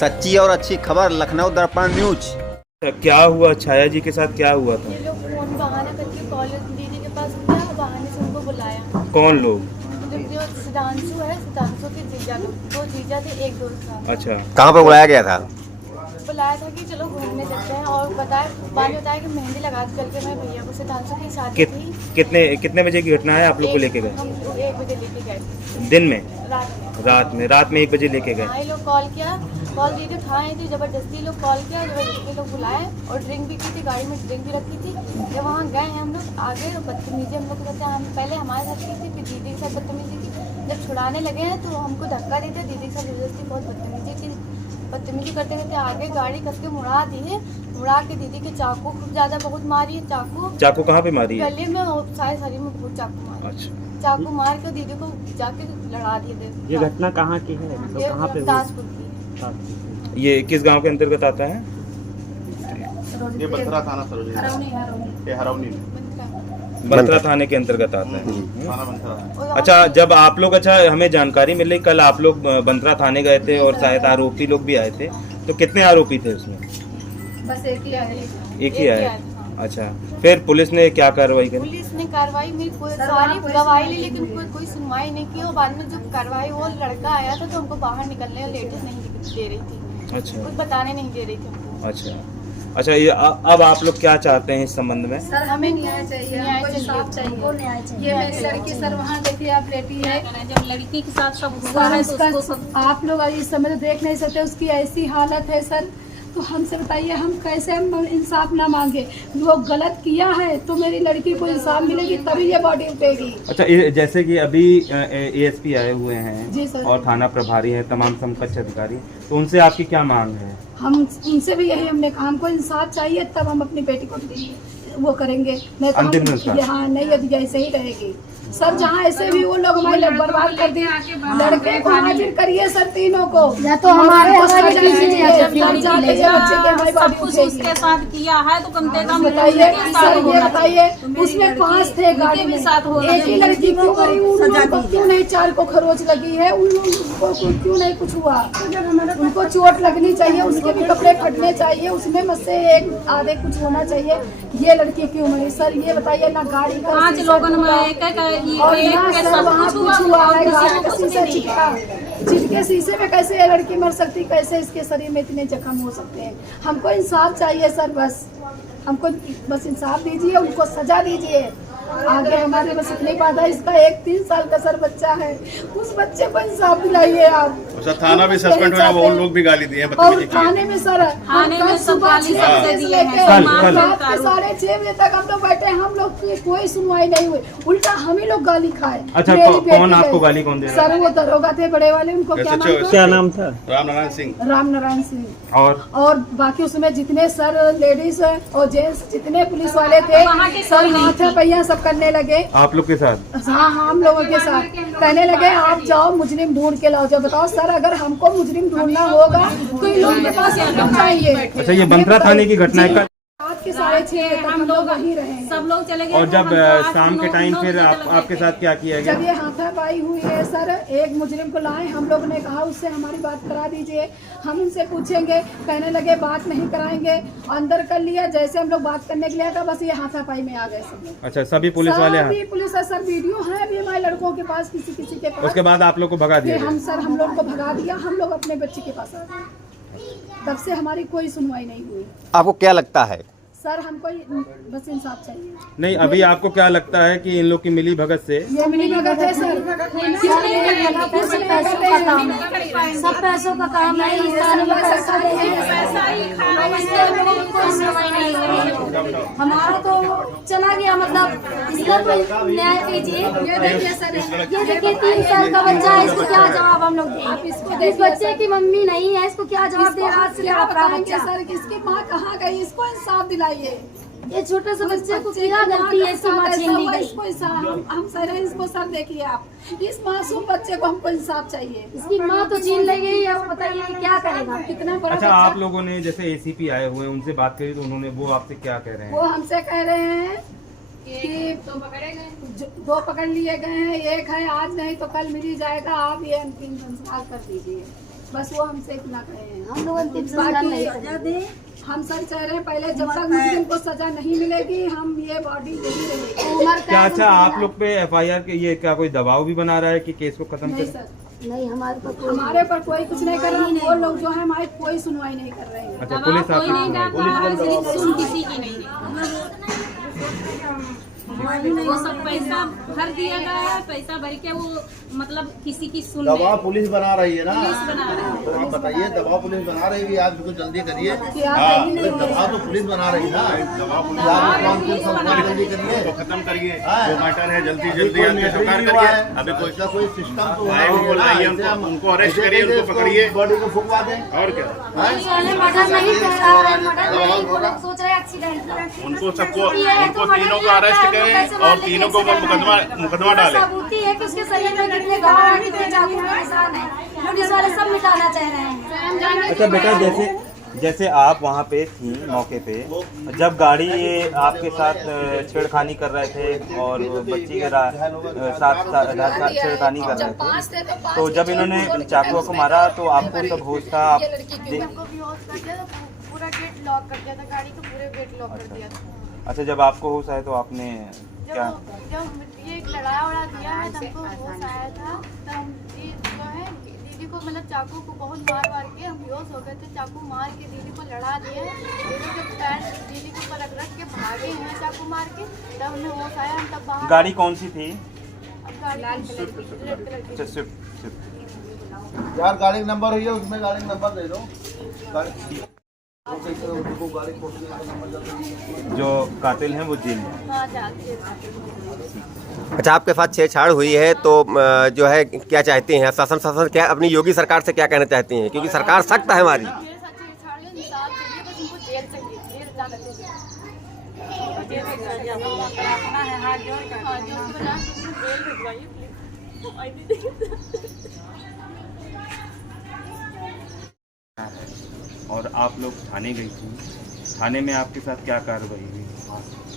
सच्ची और अच्छी खबर लखनऊ दर्पण न्यूज। क्या हुआ छाया जी के साथ, क्या हुआ था? ये लोग फोन बहाना करके कॉलेज दीदी के पास गया, बहाने से उनको बुलाया। कौन लोग? जो सिद्धांशु है, सिद्धांशु के जीजा लोग, दो जीजा थे, एक दोस्त था। अच्छा, कहाँ पर बुलाया गया था? बुलाया था कि चलो घूमने चलते हैं, और बाद में बताया कि मेहंदी लगा के चल के मैं भैया को, सिद्धांशु की शादी थी। कितने बजे की घटना है? आप लोग को लेके गए? हम 1 बजे लेके गए। दिन में? रात में 1 बजे लेके गए। हाँ, ये लोग कॉल किया, कॉल दीदी उठाए थे, जबरदस्ती लोग कॉल किया, जबरदस्ती लोग बुलाए, और ड्रिंक भी की थी, गाड़ी में ड्रिंक भी रखी थी। जब वहाँ गए हैं हम लोग, आगे बदतमीजी हम लोग करते हैं, हम पहले हमारे साथ की थी, फिर दीदी के साथ बदतमीजी की। जब छुड़ाने लगे हैं तो हमको धक्का देते, दीदी के साथ जबरदस्ती बहुत बदतमीजी करते करते आगे गाड़ी कस के मुड़ा दी है। मुड़ा के दीदी के चाकू खूब ज्यादा बहुत मारी है। चाकू कहाँ पे मारी है? गले में और सारे शरीर में बहुत चाकू मारी। अच्छा, चाकू मार के दीदी को जाके लड़ा दिए थे। ये घटना कहाँ की है? मतलब ये कहाँ पे हुई? दासपुर की। ये किस गांव के अंतर्गत आता है? ये बंसरा थाना सरोजनी, ये हरौनी बंसरा थाने के अंतर्गत आता है। थाना बंसरा। अच्छा, जब आप लोग, अच्छा हमें जानकारी मिली कल आप लोग बंसरा थाने गए थे और शायद आरोपी लोग भी आए थे, तो कितने आरोपी थे उसमें? बस एक ही आया। एक ही आया। अच्छा, फिर पुलिस ने क्या कार्रवाई करी? पुलिस ने कार्रवाई में सारी गवाही ली, लेकिन कोई सुनवाई नहीं की। और बाद में जब कार्रवाई, वो लड़का आया था तो हमको बाहर निकलने लेडीज नहीं दे रही थी। अच्छा, कुछ बताने नहीं दे रही थी हमको। अच्छा, ये अब आप लोग क्या चाहते हैं इस संबंध में? सर हमें न्याय चाहिए, हमको इंसाफ चाहिए। ये मेरी लड़की सर वहाँ देखिए आप लेटी है, जब लड़की के साथ सब हुआ है तो उसको सब आप लोग इस समय देख नहीं सकते, उसकी ऐसी हालत है सर। तो हमसे बताइए हम कैसे हम इंसाफ ना मांगे? वो गलत किया है तो मेरी लड़की को इंसाफ मिलेगी, तभी ये बॉडी उठेगी। अच्छा, जैसे कि अभी एएसपी आए हुए हैं जी सर, और थाना प्रभारी हैं, तमाम समकक्ष अधिकारी, तो उनसे आपकी क्या मांग है? हम उनसे भी यही हमने कहा, हमको इंसाफ चाहिए, तब हम अपनी बेटी को वो करेंगे। नहीं तो अंतिम संस्कार? हाँ नहीं, यदि ऐसे ही रहेगी सर। जहाँ ऐसे भी वो लोग हमारे बर्बाद कर दिए, लड़के को हाजिर करिए सर, तीनों को, या तो हमारे उसके साथ किया है तो कम से कम बताइए सर, ये बताइए उसमें 5 थे गाड़ी में, एक ही लड़की क्यों मरी? उन लोगों को क्यों नहीं 4 को खरोच लगी है? उन लोगों को क्यों नहीं कुछ हुआ? उनको चोट लगनी चाहिए, उसके भी कपड़े फटने चाहिए, उसमें मुझसे एक आधे कुछ होना चाहिए। ये लड़की क्यों मरी सर, ये बताइए ना। गाड़ी का 5 लोगों में और यहाँ सर वहाँ कुछ हुआ है, गाड़ी का शीशा छिटके शीशे में कैसे ये लड़की मर सकती? कैसे इसके शरीर में इतने जख्म हो सकते हैं? हमको इंसाफ चाहिए सर, बस हमको बस इंसाफ दीजिए, उनको सजा दीजिए। आगे हमारे बस इतनी बात है। इसका एक 3 साल का सर बच्चा है, उस बच्चे को इंसाफ दिलाइए आप। अच्छा, थाना भी सस्पेंड हुआ, वो लोग भी गाली दिए हैं, और थाने में सर, थाने में सब गाली सबसे दिए हैं। रात के 6:30 बजे तक हम लोग बैठे, हम लोग की कोई सुनवाई नहीं हुई, उल्टा हम ही लोग गाली खाए। अच्छा, कौन आपको गाली कौन दे रहा सर? वो दरोगा थे बड़े वाले, उनको क्या नाम था? राम नारायण सिंह। और बाकी उसमें जितने सर लेडीज और जेंट्स जितने पुलिस वाले थे सर, हाथ पैया सब करने लगे आप लोग के साथ। हाँ, हम लोगों के साथ कहने लगे आप जाओ मुजरिम ढूंढ के लाओ। जब बताओ सर, अगर हमको मुजरिम ढूंढना होगा तो इन लोगों के पास हम लोग जाएंगे। अच्छा, ये बंसरा थाने की घटना है। रात के 6:30 तक हम लोग वहीं रहे, सब लोग चले गए। और जब शाम के टाइम फिर आपके साथ क्या किया गया? जब ये हाथापाई हुई है सर, एक मुजरिम को लाए, हम लोग ने कहा उससे हमारी बात करा दीजिए, हम उनसे पूछेंगे। कहने लगे बात नहीं कराएंगे, अंदर कर लिया। जैसे हम लोग बात करने के लिए था, बस ये हाथापाई में आ गए सब। अच्छा, सभी पुलिस वाले? सभी पुलिस है सर, वीडियो है अभी हमारे लड़कों के पास, किसी के पास। उसके बाद आप लोग को भगा दिया? हम लोग को भगा दिया, हम लोग अपने बच्चे के पास आ गए। तब से हमारी कोई सुनवाई नहीं हुई। आपको क्या लगता है? सर हमको बस इंसाफ चाहिए। नहीं, अभी आपको क्या लगता है कि इन लोग की मिली भगत से? ये मिली भगत है सर, सब पैसों का काम है। हमारा तो चला गया, मतलब इसका तो न्याय कीजिए। ये देखिए सर, ये देखिए 3 साल का बच्चा है, इसको क्या जवाब हम लोग दें? इस बच्चे की मम्मी नहीं है, इसको क्या जवाब दे? आज क्या बताएंगे सर, किसकी माँ कहाँ गई? इसको इंसाफ दिलाइए। ये छोटे से बच्चे को क्या गलती है? इसकी माँ छीन ली गई। हम सर इसको सर देखिए आप, इस मासूम बच्चे को हमको इंसाफ चाहिए। इसकी माँ तो छीन ले गई, अब बताइए क्या करेगा? कितना बड़ा अच्छा, आप लोगों ने जैसे एसीपी आए हुए हैं, उनसे बात करी तो उन्होंने, वो आपसे क्या कह रहे हैं? वो हमसे कह रहे हैं कि 2 पकड़ लिए गए हैं, एक है आज नहीं तो कल मिल ही जाएगा, आप ये अंतिम संस्कार कर दीजिए। बस वो हमसे इतना कहे हैं। हम लोग अंतिम संस्कार नहीं करेंगे। हम सर चाह रहे हैं पहले जब तक मुस्लिम को सजा नहीं मिलेगी हम ये बॉडी यही रहेगी। उम्र क्या का अच्छा आप लोग पे एफआईआर के ये क्या कोई दबाव भी बना रहा है कि केस को खत्म नहीं करें? सर, नहीं हमारे पर कोई हमारे पर कोई कुछ नहीं कर रहा। वो लोग जो है हमारी कोई सुनवाई नहीं कर रहे हैं। अच्छा पुलिस आप किसी की नहीं वो सब पैसा भर दिया गया है, पैसा भर के वो मतलब किसी की सुन दबाव पुलिस बना रही है ना, पुलिस बना रही है। तो आप बताइए दबाव पुलिस बना रही है, आप बिल्कुल जल्दी करिए। क्या हाँ, कहीं नहीं दबाव तो पुलिस बना रही है ना, दबाव पुलिस जल्दी करिए, तो खत्म करिए हाँ। जो मैटर है जल्दी अभी जल्दी कोई आपके मैटर सरकार नहीं हुआ करिए। है। अभी कोई इसका कोई सिस्टम तो आए वो बोल रही है, उनको अरेस्ट करिए, उनको पकड़िए बॉडी को फुकवा दें। और क्या मर्डर नहीं कर रहा है, मर्डर नहीं, वो लोग सोच रहे हैं एक्सीडेंट। उनको सबको उनको तीनों को अरेस्ट करें और तीनों को मुकदमा डालें। सबूती है कि उसके शरीर में कितने घाव हैं, कितने चाकू के निशान है। पुलिस वाले सब मिटाना चाह रहे हैं। अच्छा बेटा जैसे आप वहाँ पे थी मौके पे, जब गाड़ी ये आपके साथ छेड़खानी कर रहे थे और बच्ची के साथ छेड़खानी कर रहे थे, तो जब इन्होंने चाकुओं को मारा तो आपको तब होश था? आप हमको भी होश कर दिया था, पूरा गेट लॉक कर दिया था, गाड़ी का पूरे गेट लॉक कर दिया था। अच्छा जब आपको होश आया तो आपने क्या? जब ये एक लड़ा उड़ा दिया है तो हमको होश आया था, तो हम ये जो है दीदी को मतलब चाकू को बहुत मार के हम बेहोश हो गए थे। चाकू मार के दीदी को लड़ा दिए, दीदी के पैर दीदी के ऊपर रख के भागे हैं चाकू मार के। तब हमें होश आया, हम तब बाहर। गाड़ी कौन सी थी? अब गाड़ी रेड कलर की। अच्छा स्विफ्ट। यार गाड़ी नंबर हुई है, उसमें गाड़ी नंबर दे दो। जो कातिल हैं वो जेल में। हाँ जाके अच्छा आपके साथ छेड़छाड़ हुई है तो जो है क्या चाहती हैं शासन क्या अपनी योगी सरकार से क्या कहना चाहती हैं, क्योंकि सरकार सख्त है हमारी? मेरे साथ छेड़छाड़ हुई, इंसाफ चाहिए, बस उनको जेल चाहिए, जेल जाना चाहिए। जेल भिजवाइए, हाँ जो बना जेल भिजवाइए और आप लोग थाने गई थी, थाने में आपके साथ क्या कार्रवाई हुई?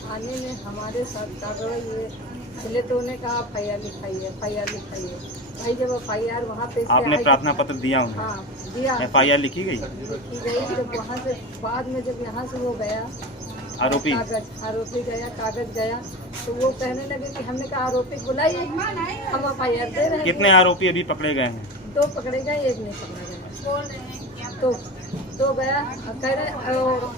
थाने में हमारे साथ कार्रवाई हुई, पहले तो उन्हें कहा FIR लिखाई है, FIR लिखाई है। भाई जब FIR वहाँ पे से आपने आई- प्रार्थना पत्र दिया उन्हें? हाँ दिया, एफआईआर लिखी गई? लिखी गई। जब वहाँ से बाद में जब यहाँ से वो गया आरोपी आरोपी गया, कागज गया, तो वो कहने लगे कि हमने कहा आरोपी बुलाइए, हम FIR दे रहे हैं। कितने आरोपी अभी पकड़े गए हैं? 2 पकड़े गए, 1 नहीं पकड़ा गया। तो गया कह रहे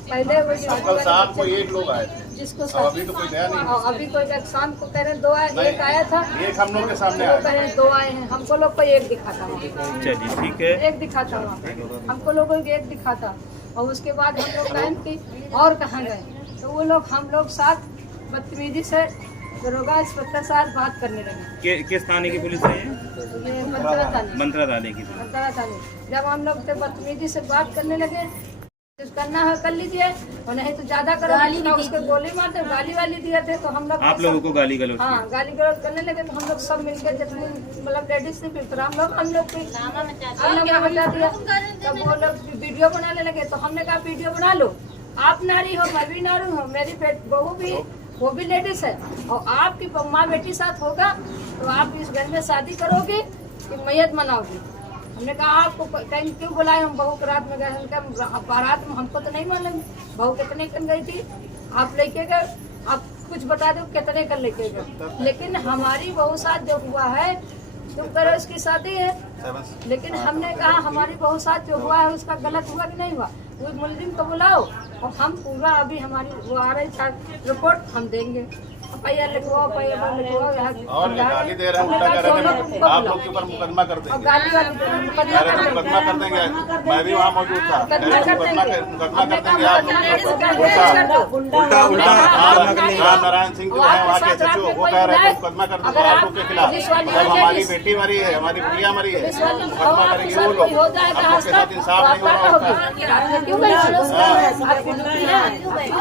पहले कल शाम को 1 लोग आए थे, जिसको अब अभी तो कोई गया नहीं। और अभी कोई शाम को कह रहे 2 आए, एक आया था, एक हम लोग के सामने वो आया। कह रहे 2 आए हैं। हमको लोग को 1 दिखा था वहाँ, चलिए ठीक है। 1 दिखा था वहाँ पे, हमको लोगों को 1 दिखा था। और उसके बाद हम लोग लाइन की और कहाँ गए, तो वो लोग हम लोग साथ बदतमीजी से दरोगा इंस्पेक्टर साथ बात करने लगे। किस थाने की पुलिस है ये? ये मंत्रा थाने, मंत्रा थाने की पुलिस। मंत्रा थाने। जब हम लोग से बदतमीजी से बात करने लगे, कुछ करना है कर लीजिए और नहीं तो ज्यादा करो, उसको गोली मारते, गाली वाली दिए थे। तो हम लोग आप लोगों को गाली गलौज हाँ की? गाली गलौज करने लगे। तो हम लोग सब मिलकर जितने मतलब लेडीज थे फिर हम लोग हल्ला मचा दिया। तब वो लोग वीडियो बनाने लगे, तो हमने कहा वीडियो बना लो, आप नारी हो, मैं भी नारी हूँ, मेरी बहू भी वो भी लेडीज है, और आपकी माँ बेटी साथ होगा तो आप इस घर में शादी करोगे कि मैयत मनाओगे। हमने कहा आपको कहीं क्यों बुलाए, हम बहू के रात में गए, उनका बारात में हमको तो नहीं मालूम बहू कितने कन गई थी, आप लेके गए, आप कुछ बता दो कितने कन लेके गए। लेकिन हमारी बहू साथ जो हुआ है, तुम करो उसकी शादी है, लेकिन हमने कहा हमारी बहू साथ जो हुआ है उसका गलत हुआ कि नहीं हुआ, वो मुलजिम को बुलाओ और हम पूरा अभी हमारी वो आ रही था रिपोर्ट हम देंगे। FIR लिखवाओ, FIR लिखवाओ, और गाली दे रहे हैं, उल्टा कर रहे हैं, आप लोग के ऊपर मुकदमा कर और देंगे। गाली वाली मुकदमा अरे तो मुकदमा कर देंगे, मैं भी वहाँ मौजूद था। मुकदमा कर देंगे, मुकदमा कर देंगे आप लोग। उल्टा उल्टा राम नारायण सिंह जो है वहाँ के सचिव, वो कह रहे थे मुकदमा कर देंगे आप लोग के खिलाफ। जब हमारी बेटी मरी है, हमारी गुड़िया मरी है, मुकदमा करेंगे वो लोग। आप लोग के साथ इंसाफ नहीं हो रहा होता। क्यों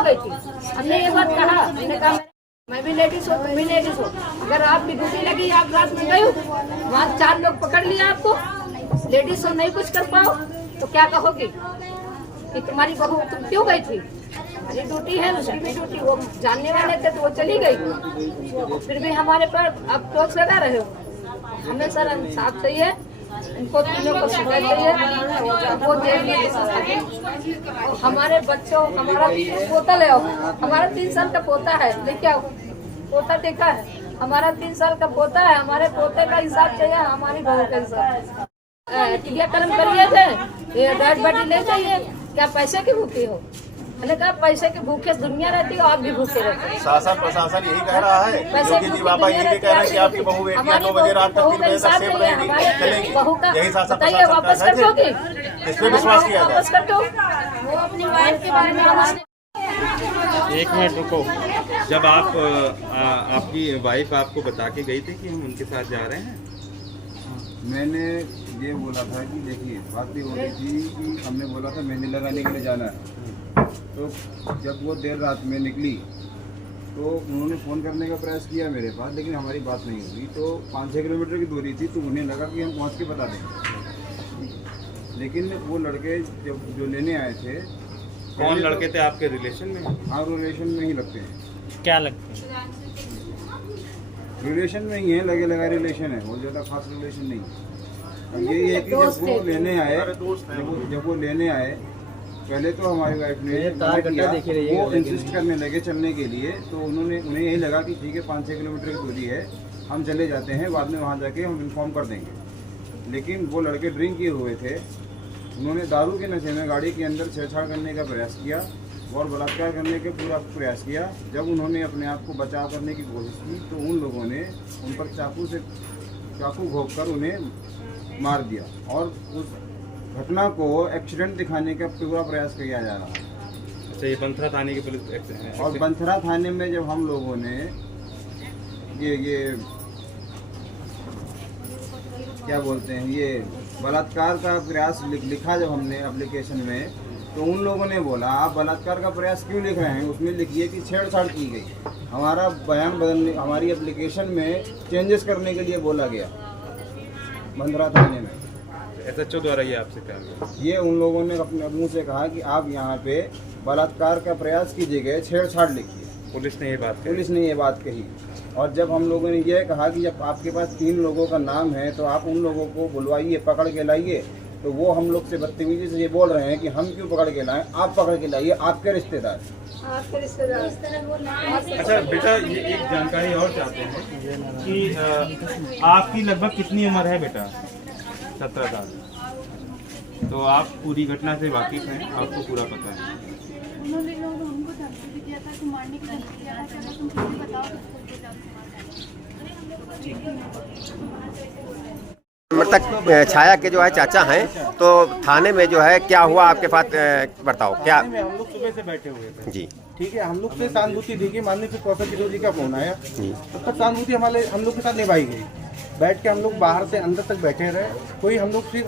गई थी? हमने ये बात कहा, हमने कहा मैं भी लेडीज हूँ, तुम भी लेडीज हो, अगर आपकी ड्यूटी लगी, आप रात में गए हो, वहाँ 4 लोग पकड़ लिया आपको, लेडीज हो नहीं कुछ कर पाओ तो क्या कहोगे कि तुम्हारी बहू तुम क्यों गई थी? हमारी ड्यूटी है, उसकी भी ड्यूटी, वो जानने वाले थे तो वो चली गई, फिर भी हमारे पर अब टोच लगा रहे हो। हमें सर इंसाफ चाहिए, इनको तीनों को सजा चाहिए, वो जेल में जा सके। और हमारे बच्चों, हमारा पोता ले आओ, हमारा 3 साल का पोता है, लेके आओ, पोता देखा है, हमारा 3 साल का पोता है, हमारे पोते का हिसाब चाहिए, हमारी बहू का हिसाब। क्रियाकर्म करिए थे, ये डेड बॉडी ले जाइए, क्या पैसे की भूखी हो? मैंने कहा पैसे के भूखे दुनिया रहती है, आप भी भूखे रहते हैं। शासन प्रशासन यही कह रहा है, योगी जी बाबा यही भी कह रहे हैं कि आपकी बहू बेटियां 9 बजे रात तक 3 बजे तक सेफ रहेगी, चलेगी। यही शासन बताइए, वापस कर दोगे? इस पे विश्वास किया वापस कर दो। वो अपनी वाइफ के बारे में हमारे एक मिनट रुको। जब आप आपकी वाइफ आपको बता के गई थी कि हम उनके साथ जा रहे हैं, मैंने ये बोला था कि देखिए बात ये हो रही थी कि हमने बोला था मेहंदी लगाने के लिए जाना है। तो जब वो देर रात में निकली तो उन्होंने फ़ोन करने का प्रयास किया मेरे पास, लेकिन हमारी बात नहीं हुई। तो 5-6 किलोमीटर की दूरी थी, तो उन्हें लगा कि हम पहुंच के बता देंगे। लेकिन वो लड़के जब जो लेने आए थे, कौन लड़के थे आपके रिलेशन में? हाँ, रिलेशन में ही लगते हैं। क्या लगते हैं? रिलेशन में ही है, लगे लगा रिलेशन है, बहुत ज़्यादा खास रिलेशन नहीं है। अब यही है कि जब वो लेने आए, जब वो लेने आए, पहले तो हमारी वाइफ ने वो इंसिस्ट करने लगे चलने के लिए। तो उन्हें यही लगा कि ठीक है 5-6 किलोमीटर की दूरी है, हम चले जाते हैं, बाद में वहाँ जाके हम इन्फॉर्म कर देंगे। लेकिन वो लड़के ड्रिंक किए हुए थे, उन्होंने दारू के नशे में गाड़ी के अंदर छेड़छाड़ करने का प्रयास किया और बलात्कार करने का पूरा प्रयास किया। जब उन्होंने अपने आप को बचाव करने की कोशिश की तो उन लोगों ने उन पर चाकू घोंपकर उन्हें मार दिया और उस घटना को एक्सीडेंट दिखाने का पूरा प्रयास किया जा रहा है। अच्छा, ये बंथरा थाने की पुलिस और बंथरा थाने में जब हम लोगों ने ये क्या बोलते हैं, ये बलात्कार का प्रयास लिखा जब हमने एप्लीकेशन में, तो उन लोगों ने बोला आप बलात्कार का प्रयास क्यों लिख रहे हैं, उसमें लिखिए कि छेड़छाड़ की गई। हमारा बयान बदलने, हमारी एप्लीकेशन में चेंजेस करने के लिए बोला गया बंथरा थाने में। SHO द्वारा ये आपसे कहा गया? ये उन लोगों ने अपने मुंह से कहा कि आप यहाँ पे बलात्कार का प्रयास की जगह छेड़छाड़ लिखिए। पुलिस ने ये बात कही। और जब हम लोगों ने ये कहा कि जब आपके पास 3 लोगों का नाम है तो आप उन लोगों को बुलवाइए, पकड़ के लाइए, तो वो हम लोग से बदतमीजी से ये बोल रहे हैं कि हम क्यों पकड़ के लाएं, आप पकड़ के लाइए, आपके रिश्तेदार। अच्छा बेटा, ये एक जानकारी और चाहते हैं कि आपकी लगभग कितनी उम्र है बेटा? 17 साल। तो आप पूरी घटना से वाकिफ हैं, आपको पूरा पता है? उन्होंने हमको धमकी भी दिया था कि मारने की धमकी दिया था, चलो तुम खुद ही बताओ मृतक छाया के जो है चाचा हैं, तो थाने में जो है क्या हुआ आपके साथ बताओ क्या? हम लोग सुबह से बैठे हुए थे जी, ठीक है। हम लोग से सहानुभूति दी गई, माननीय कौशल किशोर जी का फोन आया, तब तक सहानुभूति हम लोग के साथ निभाई गई। बैठ के हम लोग बाहर से अंदर तक बैठे रहे, कोई हम लोग फिर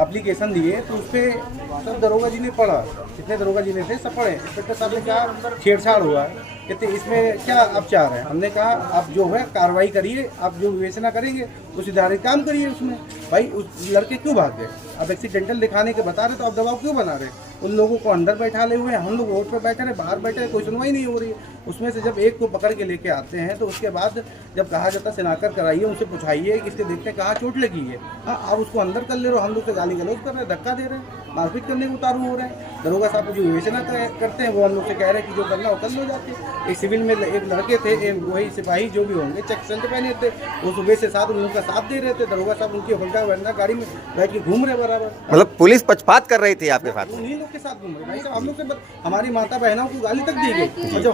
एप्लीकेशन दिए तो उस पर सब दरोगा जी ने पढ़ा, जितने दरोगा जी ने थे सब पढ़े। इंस्पेक्टर साहब ने कहा छेड़छाड़ हुआ है, कहते इसमें क्या आप चाह रहे हैं? हमने कहा आप जो है कार्रवाई करिए, आप जो विवेचना करेंगे उस इदारे काम करिए उसमें। भाई उस लड़के क्यों भाग गए? अब एक्सीडेंटल दिखाने के बता रहे तो आप दबाव क्यों बना रहे? उन लोगों को अंदर बैठा ले हुए हैं, हम लोग रोड पर बैठे रहे, बाहर बैठे रहे, कोई सुनवाई नहीं हो रही है। उसमें से जब एक को पकड़ के लेके आते हैं तो उसके बाद जब कहा जाता है शिनाख्त कराइए, उनसे पूछाइए कि इसके देखते कहाँ चोट लगी है। हाँ, आप उसको अंदर कर ले रहे हो, हम लोग से गाली गलौज कर रहे हैं, धक्का दे रहे हैं, मारपीट करने को उतारू हो रहे हैं। दरोगा साहब जो विवेचना करते हैं वो हम लोग से कह रहे हैं कि जो करना हो कर लो जाके। एक सिविल में एक लड़के थे, वही सिपाही जो भी होंगे, चेक शर्ट पहने थे, वो सुबह से साथ उनका साथ दे रहे थे। दरोगा साहब उनकी होल्डा वरना गाड़ी में बैठ के घूम रहे बराबर। मतलब पुलिस पक्षपात कर रही थी आपके साथ? उन्हीं लोग के साथ घूम रहे भाई। हम लोग से हमारी माता बहनों को गाली तक दी गई। और जब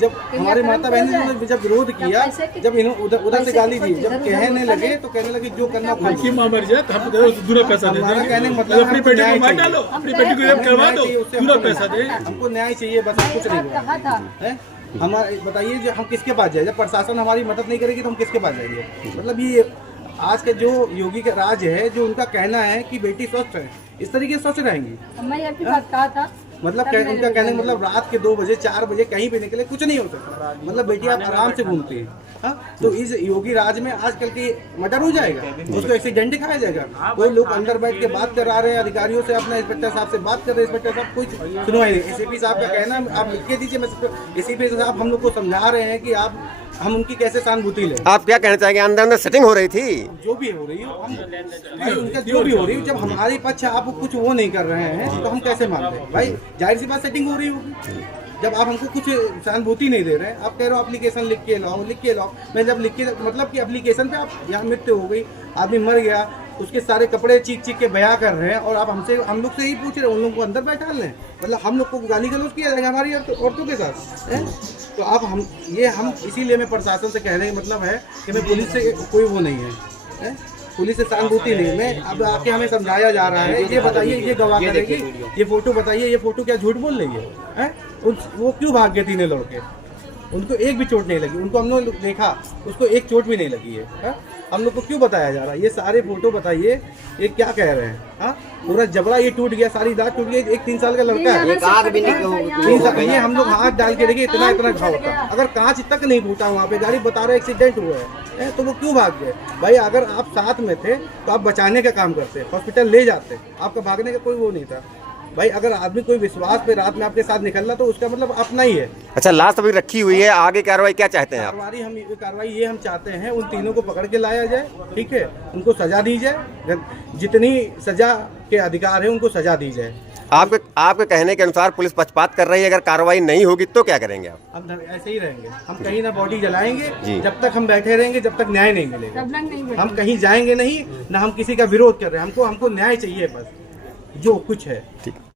जब हमारे माता बहनों ने जब विरोध किया, जब उधर से गाली दी, जब कहने लगे तो कहने लगे जो करना हमको न्याय चाहिए, बस कुछ नहीं। हमारे बताइए जो हम किसके पास जाए? जब प्रशासन हमारी मदद नहीं करेगी तो हम किसके पास जाएंगे? मतलब ये आज के जो योगी का राज है, जो उनका कहना है कि बेटी स्वस्थ है, इस तरीके से सोच रहेंगी। मैं आपकी बात कहा था, मतलब उनका कहने मतलब रात के 2 बजे 4 बजे कहीं भी निकले कुछ नहीं हो सकता। मतलब बेटी आप आराम से घूमती है। हाँ? तो इस योगी राज में आजकल की मर्डर हो जाएगा, उसको एक्सीडेंट दिखाया जाएगा। वो लोग अंदर बैठ के बात करा रहे हैं अधिकारियों से, अपना इंस्पेक्टर साहब से बात कर रहे हैं, इंस्पेक्टर साहब कुछ सुनवाई नहीं। एसीपी साहब का कहना आप लिख के दीजिए, एसीपी साहब हम लोग को समझा रहे हैं कि हम उनकी कैसे सहानुभूति लें। आप क्या कहना चाहेंगे? अंदर सेटिंग हो रही थी, जो भी हो रही हो, हम भाई उनका जो भी हो रही हो, जब हमारे पक्ष आप कुछ वो नहीं कर रहे हैं तो हम कैसे मानते हैं भाई? जाहिर सी बात सेटिंग हो रही होगी। जब आप हमको कुछ सहानुभूति नहीं दे रहे हैं, आप कह रहे हो एप्लीकेशन लिख के लाओ। मैं जब लिख के मतलब कि एप्लीकेशन पे आप यहाँ मृत्यु हो गई, आदमी मर गया, उसके सारे कपड़े चीख के बयां कर रहे हैं और आप हम लोग से ही पूछ रहे हैं उन लोगों को अंदर बैठा लें, मतलब हम लोग को गाली गलौज किया जाएगा हमारी औरतों के साथ है? तो आप हम इसीलिए मैं प्रशासन से कहने का मतलब है कि मैं पुलिस से कोई वो नहीं है? पुलिस से सहानुभूति नहीं। मैं अब आके हमें समझाया जा रहा है, ये बताइए, ये गवाह करेगी, ये फोटो बताइए, ये फोटो क्या झूठ बोल रही है? वो क्यों भाग गए तीनों लड़के? उनको एक भी चोट नहीं लगी, उनको हम लोग देखा, उसको एक चोट भी नहीं लगी है? हम लोग को क्यों बताया जा रहा है? ये सारे फोटो बताइए, ये क्या कह रहे हैं? हाँ, पूरा जबड़ा ये टूट गया, सारी दांत टूट गई, एक 3 साल का लड़का है, 3 साल। ये हम लोग हाथ डाल के देखिए, इतना घाव होता, अगर कांच तक नहीं फूटा वहाँ पे, गाड़ी बता रहे एक्सीडेंट हुआ है, तो वो क्यों भाग गए? भाई अगर आप साथ में थे तो आप बचाने का काम करते, हॉस्पिटल ले जाते, आपका भागने का कोई वो नहीं था भाई। अगर आदमी कोई विश्वास पे रात में आपके साथ निकलना तो उसका मतलब अपना ही है। अच्छा, लाश अभी रखी हुई है, आगे कार्रवाई क्या चाहते हैं आप? कार्रवाई ये हम चाहते हैं, उन तीनों को पकड़ के लाया जाए, ठीक है, उनको सजा दी जाए, जितनी सजा के अधिकार है उनको सजा दी जाए। आपके कहने के अनुसार पुलिस पक्षपात कर रही है, अगर कार्रवाई नहीं होगी तो क्या करेंगे आप? हम ऐसे ही रहेंगे, हम कहीं ना बॉडी जलाएंगे जब तक हम बैठे रहेंगे, जब तक न्याय नहीं मिलेगा। हम कहीं जाएंगे नहीं, ना हम किसी का विरोध कर रहे हैं, हमको न्याय चाहिए बस, जो कुछ है। ठीक।